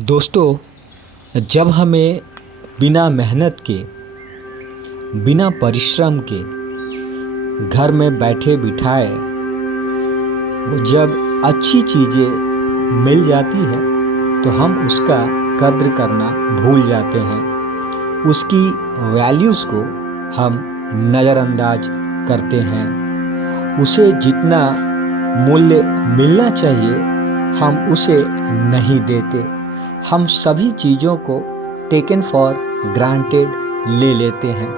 दोस्तों, जब हमें बिना मेहनत के, बिना परिश्रम के घर में बैठे बिठाए जब अच्छी चीज़ें मिल जाती है तो हम उसका कद्र करना भूल जाते हैं। उसकी वैल्यूज़ को हम नज़रअंदाज करते हैं। उसे जितना मूल्य मिलना चाहिए हम उसे नहीं देते। हम सभी चीज़ों को टेकन फॉर ग्रांटेड ले लेते हैं।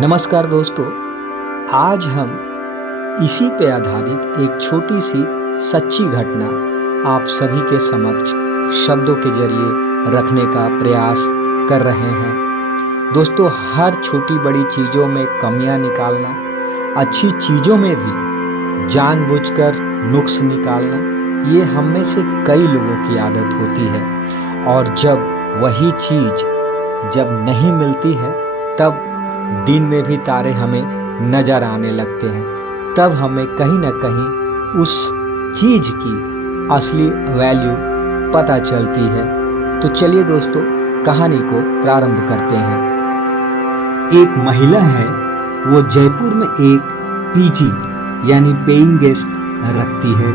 नमस्कार दोस्तों, आज हम इसी पे आधारित एक छोटी सी सच्ची घटना आप सभी के समक्ष शब्दों के जरिए रखने का प्रयास कर रहे हैं। दोस्तों, हर छोटी बड़ी चीज़ों में कमियां निकालना, अच्छी चीज़ों में भी जानबूझकर नुक्स निकालना, ये हम में से कई लोगों की आदत होती है। और जब वही चीज़ जब नहीं मिलती है तब दिन में भी तारे हमें नज़र आने लगते हैं। तब हमें कहीं ना कहीं उस चीज़ की असली वैल्यू पता चलती है। तो चलिए दोस्तों, कहानी को प्रारंभ करते हैं। एक महिला है, वो जयपुर में एक पीजी यानी पेइंग गेस्ट रखती है।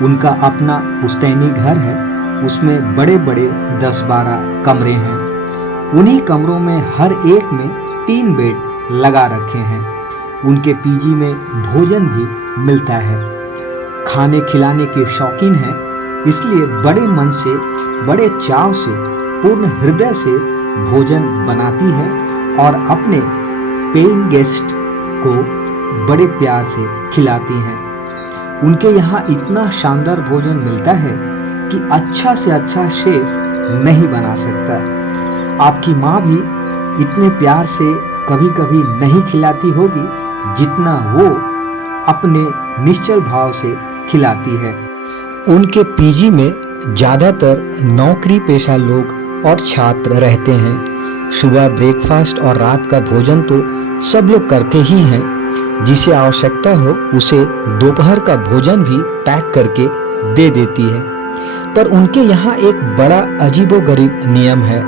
उनका अपना पुश्तैनी घर है, उसमें बड़े बड़े 10-12 कमरे हैं। उन्हीं कमरों में हर एक में 3 बेड लगा रखे हैं। उनके पीजी में भोजन भी मिलता है। खाने खिलाने के शौकीन हैं, इसलिए बड़े मन से, बड़े चाव से, पूर्ण हृदय से भोजन बनाती है और अपने पेइंग गेस्ट को बड़े प्यार से खिलाती हैं। उनके यहाँ इतना शानदार भोजन मिलता है कि अच्छा से अच्छा शेफ नहीं बना सकता। आपकी माँ भी इतने प्यार से कभी कभी नहीं खिलाती होगी जितना वो अपने निश्चल भाव से खिलाती है। उनके पीजी में ज़्यादातर नौकरी पेशा लोग और छात्र रहते हैं। सुबह ब्रेकफास्ट और रात का भोजन तो सब लोग करते ही हैं। जिसे आवश्यकता हो उसे दोपहर का भोजन भी पैक करके दे देती है। पर उनके यहाँ एक बड़ा अजीबोगरीब नियम है।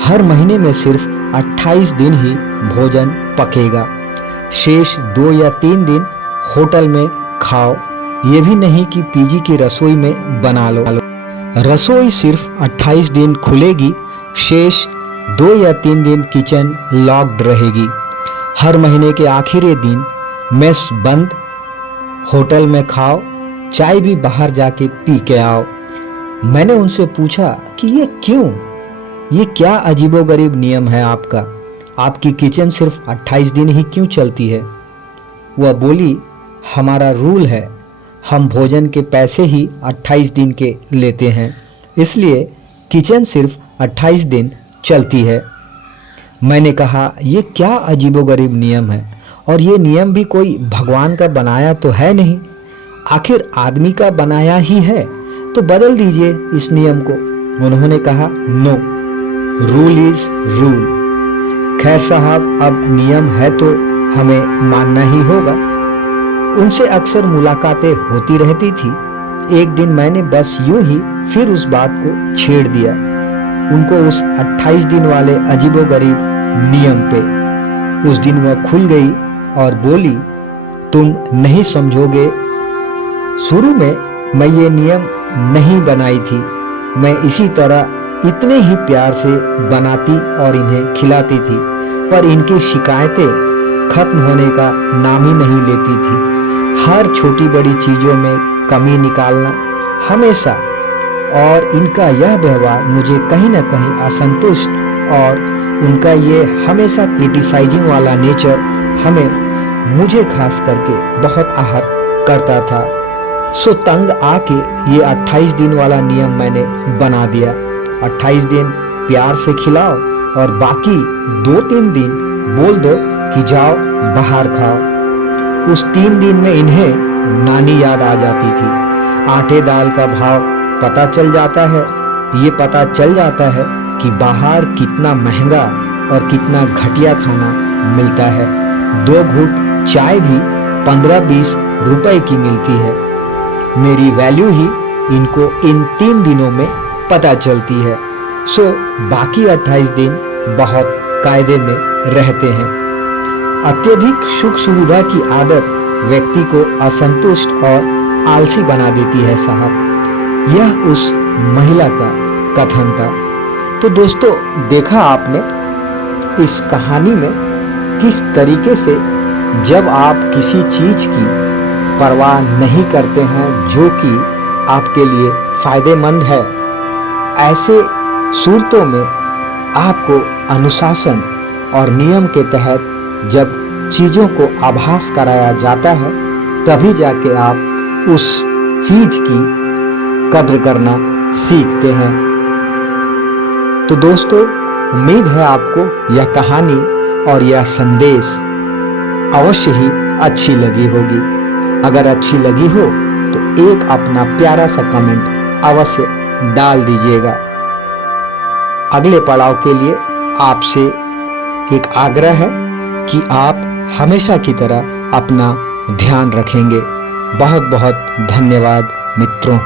हर महीने में सिर्फ 28 दिन ही भोजन पकेगा। शेष 2 या 3 दिन होटल में खाओ। ये भी नहीं कि पीजी की रसोई में बना लो। रसोई सिर्फ 28 दिन खुलेगी, शेष 2 या 3 दिन किचन लॉक्ड रहेगी। हर महीने के आखिरी दिन मेस बंद, होटल में खाओ, चाय भी बाहर जाके पी के आओ। मैंने उनसे पूछा कि ये क्यों? ये क्या अजीबोगरीब नियम है आपका? आपकी किचन सिर्फ 28 दिन ही क्यों चलती है? वह बोली, हमारा रूल है, हम भोजन के पैसे ही 28 दिन के लेते हैं, इसलिए किचन सिर्फ 28 दिन चलती है। मैंने कहा, ये क्या अजीबोगरीब नियम है? और ये नियम भी कोई भगवान का बनाया तो है नहीं, आखिर आदमी का बनाया ही है, तो बदल दीजिए इस नियम को। उन्होंने कहा, नो, रूल इज रूल। खैर साहब, अब नियम है तो हमें मानना ही होगा। उनसे अक्सर मुलाकातें होती रहती थी। एक दिन मैंने बस यूं ही फिर उस बात को छेड़ दिया, उनको उस 28 दिन वाले अजीबोगरीब नियम पे। उस दिन वह खुल गई और बोली, तुम नहीं समझोगे, शुरू में मैं ये नियम नहीं बनाई थी। मैं इसी तरह इतने ही प्यार से बनाती और इन्हें खिलाती थी, पर इनकी शिकायतें खत्म होने का नाम ही नहीं लेती थी। हर छोटी बड़ी चीज़ों में कमी निकालना हमेशा, और इनका यह व्यवहार मुझे कहीं ना कहीं असंतुष्ट, और उनका ये हमेशा क्रिटिसाइजिंग वाला नेचर मुझे खास करके बहुत आहत करता था। सो तंग आके ये 28 दिन वाला नियम मैंने बना दिया। 28 दिन प्यार से खिलाओ और बाकी 2-3 दिन बोल दो कि जाओ बाहर खाओ। उस 3 दिन में इन्हें नानी याद आ जाती थी। आटे दाल का भाव पता चल जाता है। ये पता चल जाता है कि बाहर कितना महंगा और कितना घटिया खाना मिलता है। 2 घूंट चाय भी 15-20 रुपए की मिलती है। मेरी वैल्यू ही इनको इन 3 दिनों में पता चलती है। सो बाकी 28 दिन बहुत कायदे में रहते हैं। अत्यधिक सुख सुविधा की आदत व्यक्ति को असंतुष्ट और आलसी बना देती है साहब। यह उस महिला का कथन था। तो दोस्तों, देखा आपने इस कहानी में किस तरीके से जब आप किसी चीज़ की परवाह नहीं करते हैं जो कि आपके लिए फ़ायदेमंद है, ऐसे सूरतों में आपको अनुशासन और नियम के तहत जब चीज़ों को आभास कराया जाता है, तभी जाके आप उस चीज़ की कद्र करना सीखते हैं। तो दोस्तों, उम्मीद है आपको यह कहानी और यह संदेश अवश्य ही अच्छी लगी होगी। अगर अच्छी लगी हो तो एक अपना प्यारा सा कमेंट अवश्य डाल दीजिएगा। अगले पड़ाव के लिए आपसे एक आग्रह है कि आप हमेशा की तरह अपना ध्यान रखेंगे। बहुत बहुत धन्यवाद मित्रों।